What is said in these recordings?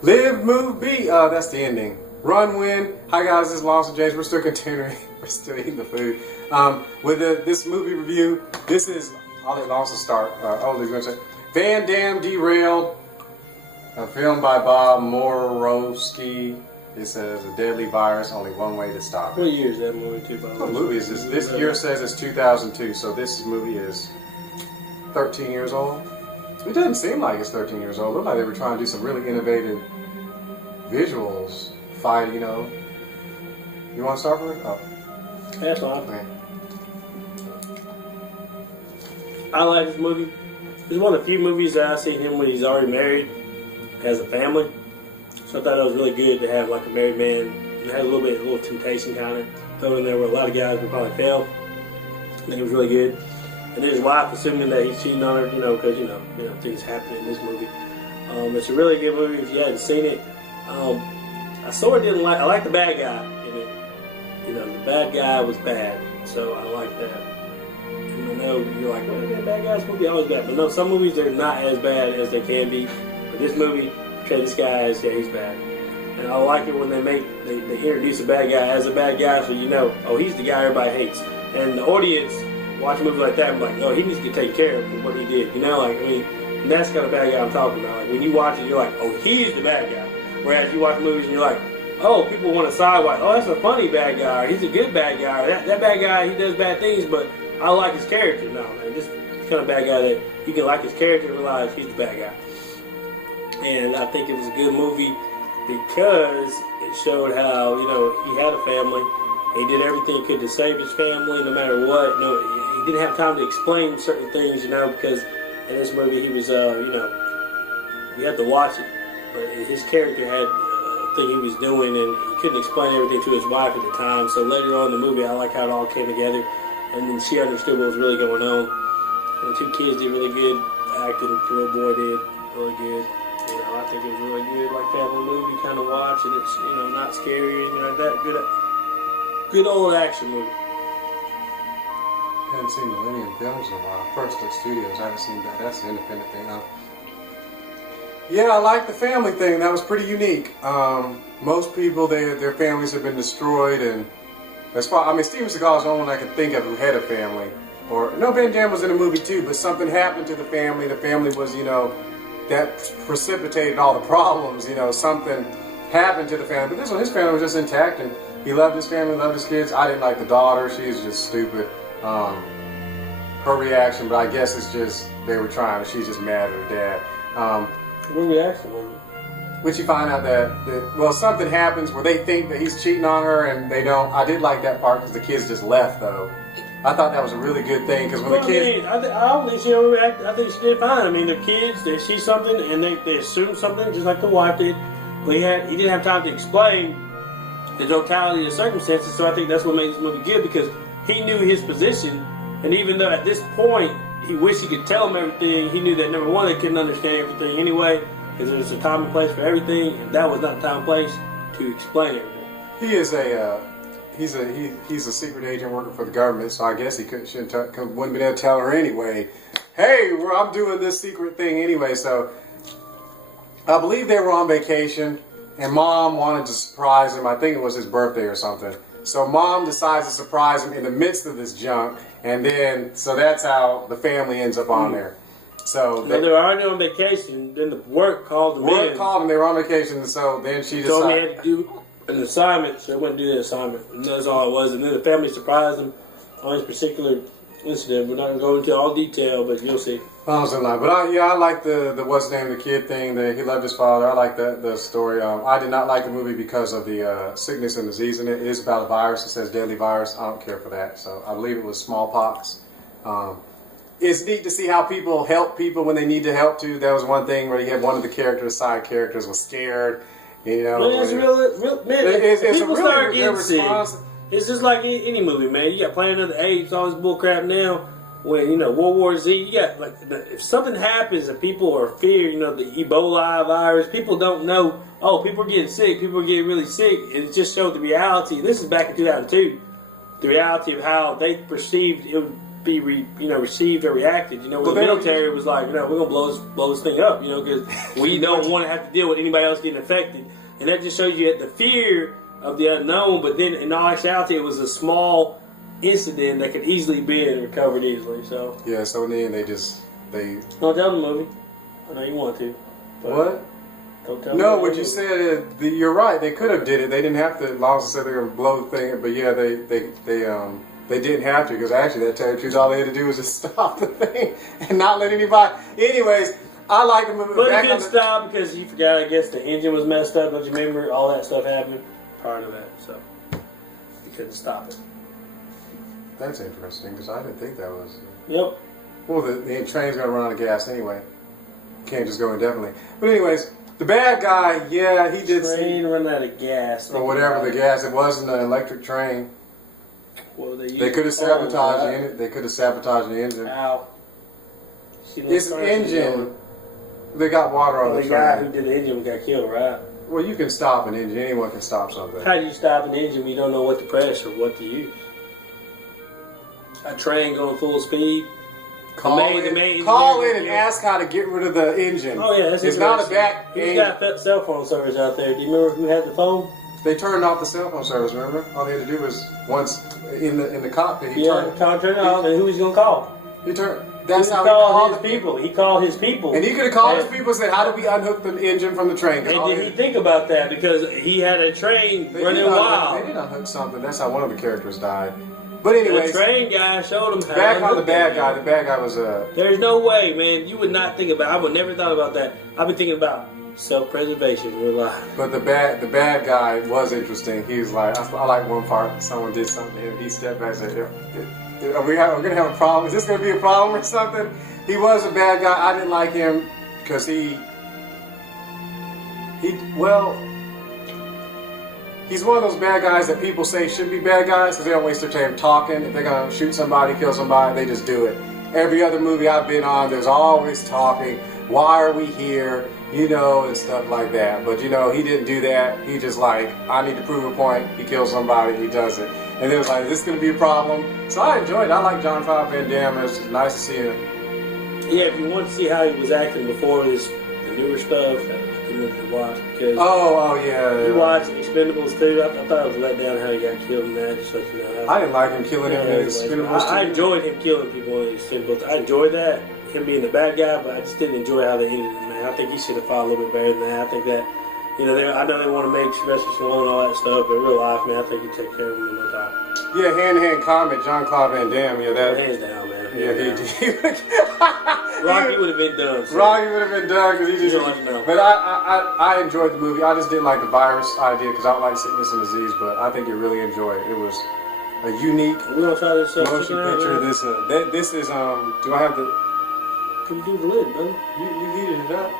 Live, move, be. That's the ending. Run, win. Hi guys, this is Lawson James. We're still continuing. We're still eating the food. With this movie review, this is. I'll let Lawson start. He's going to say Van Damme Derailed, a film by Bob Morowski. It says a deadly virus, only one way to stop it. What year is that movie too? The movie is this year says it's 2002, so this movie is 13 years old. It doesn't seem like it's 13 years old. It looked like they were trying to do some really innovative visuals. Fight, you know. You want to start with it? Oh. That's fine. Okay. I like this movie. It's one of the few movies that I've seen him when he's already married, has a family. So I thought it was really good to have like a married man. It had a little temptation kind of thrown in there where a lot of guys would probably fail. I think it was really good. And then his wife, assuming that he's cheating on her, because things happen in this movie. It's a really good movie if you hadn't seen it. I sort of didn't like. I like the bad guy in it. The bad guy was bad, so I like that. And I know you're like, well, the bad guys movie always bad, but no, some movies they're not as bad as they can be. But this movie portrayed this guy as he's bad, and I like it when they introduce a bad guy as a bad guy, so he's the guy everybody hates, and the audience watch a movie like that and be like, oh, he needs to get taken care of for what he did. And that's the kind of bad guy I'm talking about. Like when you watch it, you're like, oh, he's the bad guy. Whereas you watch movies and you're like, oh, people want to side like, oh, that's a funny bad guy, or he's a good bad guy, or that bad guy, he does bad things, but I like his character. No, man, this kind of bad guy that you can like his character and realize he's the bad guy. And I think it was a good movie because it showed how, he had a family. He did everything he could to save his family no matter what. He didn't have time to explain certain things, because in this movie he was, you had to watch it. But his character had a thing he was doing, and he couldn't explain everything to his wife at the time. So later on in the movie, I like how it all came together, and then she understood what was really going on. And the two kids did really good acting. The little boy did really good. I think it was really good, like family movie kind of watch, and it's not scary or anything like that. Good old action movie. I haven't seen Millennium films in a while. First Look Studios, I haven't seen that. That's an independent thing, huh? Yeah, I like the family thing. That was pretty unique. Most people, their families have been destroyed, and as far, Steven Seagal's the only one I can think of who had a family. Van Damme was in a movie too, but something happened to the family. The family was, that precipitated all the problems. Something happened to the family. But this one, his family was just intact, and he loved his family, loved his kids. I didn't like the daughter. She's just stupid. Her reaction, but I guess it's just they were trying. She's just mad at her dad. What reaction was it? When you find out that something happens where they think that he's cheating on her and they don't. I did like that part because the kids just left though. I thought that was a really good thing because when the kids. I don't think she overreacted. I think she did fine. The kids, they see something and they assume something just like the wife did. But he didn't have time to explain the totality of the circumstances, so I think that's what made this movie good because he knew his position, and even though at this point he wished he could tell them everything, he knew that number one, they couldn't understand everything anyway, because there's a time and place for everything, and that was not the time and place to explain everything. He is he's a secret agent working for the government, so I guess he wouldn't be able to tell her anyway. Hey, I'm doing this secret thing anyway. So I believe they were on vacation, and Mom wanted to surprise him. I think it was his birthday or something. So Mom decides to surprise him in the midst of this junk. And then, so that's how the family ends up on there. So they were already on vacation. Then the work called them. Work called them. They were on vacation. So then she decided. Told me he had to do an assignment. So I went to do the assignment. And that's all it was. And then the family surprised him on this particular incident. We're not going to go into all detail, but you'll see. I was in line. But I like the what's the name of the kid thing. He loved his father. I like the story. I did not like the movie because of the sickness and disease in it. It is about a virus. It says deadly virus. I don't care for that. So I believe it was smallpox. It's neat to see how people help people when they need to help too. That was one thing where you had one of the side characters was scared. Man, it's real man. It's people start getting sick. It's just like any movie, man. You got Planet of the Apes, all this bullcrap now. When World War Z, you got if something happens and people are feared, the Ebola virus, people don't know. Oh, people are getting sick. People are getting really sick, and it just showed the reality. This is back in 2002. The reality of how they perceived it would be received or reacted. You know, Well, the military was like, you know, we're gonna blow this thing up. You know, because we don't want to have to deal with anybody else getting affected, and that just shows you the fear of the unknown. But then in all actuality, it was a small incident that could easily be recovered easily. So yeah. So in the end, they don't tell the movie. I know you want to. But what? Don't tell No, me what you said, you're right. They could have did it. They didn't have to. Lawson said they were going to blow the thing, but yeah, they didn't have to, because actually, that tell you the truth, all they had to do was just stop the thing and not let anybody. Anyways, I like the movie. But he couldn't stop because he forgot. I guess the engine was messed up. Don't you remember all that stuff happened prior to that? So he couldn't stop it. That's interesting, because I didn't think that was. Yep. Well, the train's going to run out of gas anyway. Can't just go indefinitely. But anyways. The bad guy, yeah, he did. Train run out of gas. Or whatever the gas. It wasn't an electric train. Well, they could have sabotaged the engine. They could have sabotaged the engine. Ow. It's an engine. They got water on the train. The guy who did the engine got killed, right? Well, you can stop an engine. Anyone can stop something. How do you stop an engine when you don't know what to press or what to use? A train going full speed. Call in and ask how to get rid of the engine. Oh yeah, it's not a back. Who's got cell phone service out there? Do you remember who had the phone? They turned off the cell phone service. Remember, all they had to do was once in the cockpit. He turned it off, and who was he gonna call? He turned. That's how he called his people. He called his people, and he could have called his people and said, "How do we unhook the engine from the train?" And did he think about that? Because he had a train running wild. They did unhook something. That's how one of the characters died. But anyways, the train guy showed him how. Back on the bad guy. The bad guy was There's no way, man. You would not think about. I would never thought about that. I've been thinking about self-preservation in real life. But the bad guy was interesting. He was like, I like one part. Someone did something to him. He stepped back and said, "Are we gonna have a problem? Is this gonna be a problem or something?" He was a bad guy. I didn't like him because he's one of those bad guys that people say should be bad guys because they don't waste their time talking. If they're going to shoot somebody, kill somebody, they just do it. Every other movie I've been on, there's always talking. Why are we here? You know, and stuff like that. But, you know, he didn't do that. He just like, I need to prove a point. He kills somebody. He does it. And it was like, is this going to be a problem? So I enjoyed it. I like Jean-Claude Van Damme. It's nice to see him. Yeah, if you want to see how he was acting before the newer stuff, to watch, because yeah. You watched Expendables 2. I thought it was let down how he got killed in that. Just so you know. I didn't like him killing him in Expendables 2. I enjoyed him killing people in Expendables. I enjoyed that, him being the bad guy, but I just didn't enjoy how they ended it, man. I think he should have fought a little bit better than that. I think that, you know, I know they want to make Sylvester Stallone and all that stuff, but in real life, man, I think he take care of him in no time. Yeah, hand-to-hand combat, Jean-Claude Van Damme. Yeah, that. Hands down, man. Rocky would have been done. So. Rocky would have been done because he just. But I enjoyed the movie. I just didn't like the virus idea because I don't like sickness and disease. But I think you really enjoy it. It was a unique We're gonna try this motion picture. This is Do I have the? Can you do the lid, brother? You heated it up.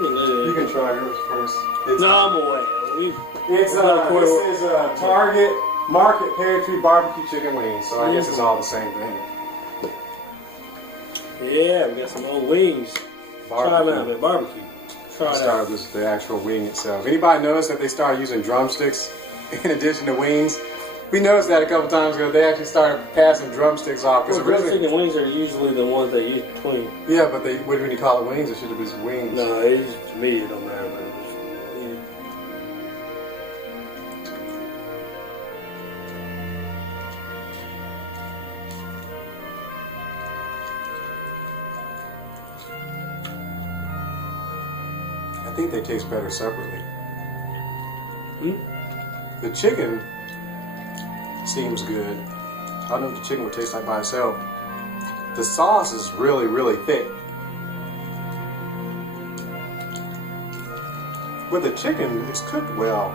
You can try yours first. No, I'm away. This is Target Market Pantry barbecue chicken wings. So I guess it's all the same thing. Yeah, we got some old wings. Try them out, man. Barbecue. Try it out. The actual wing itself. Anybody notice that they started using drumsticks in addition to wings? We noticed that a couple times ago. They actually started passing drumsticks off. Well, the wings are usually the ones they use between. Yeah, but when you call it wings, it should have been wings. No, to me it don't matter, man. I think they taste better separately. The chicken seems good. I don't know what the chicken would taste like by itself. The sauce is really, really thick. But the chicken is cooked well.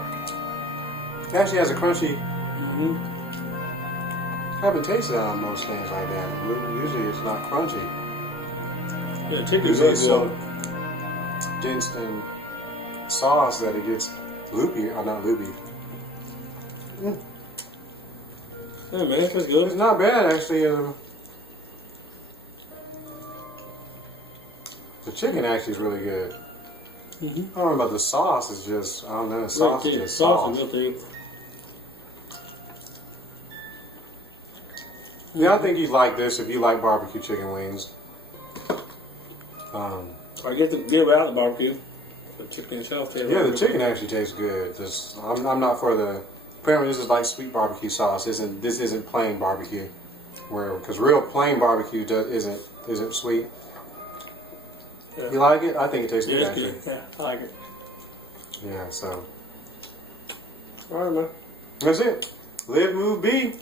It actually has a crunchy. I haven't tasted that on most things like that. Usually it's not crunchy. Yeah, chicken's usually it's so dense in sauce that it gets loopy, or not loopy. Yeah, man, that's good. It's not bad actually. The chicken actually is really good. I don't know about the sauce. It's just I don't know. The sauce is just sauce. Yeah, I think you'd like this if you like barbecue chicken wings. Or get without the barbecue. The chicken itself. Yeah, the chicken actually tastes good. I'm not for the. Apparently, this is like sweet barbecue sauce. This isn't plain barbecue, because real plain barbecue isn't sweet. Yeah. You like it? I think it tastes good actually. Good. Yeah, I like it. Yeah, so. All right, man. That's it. Live, move, be.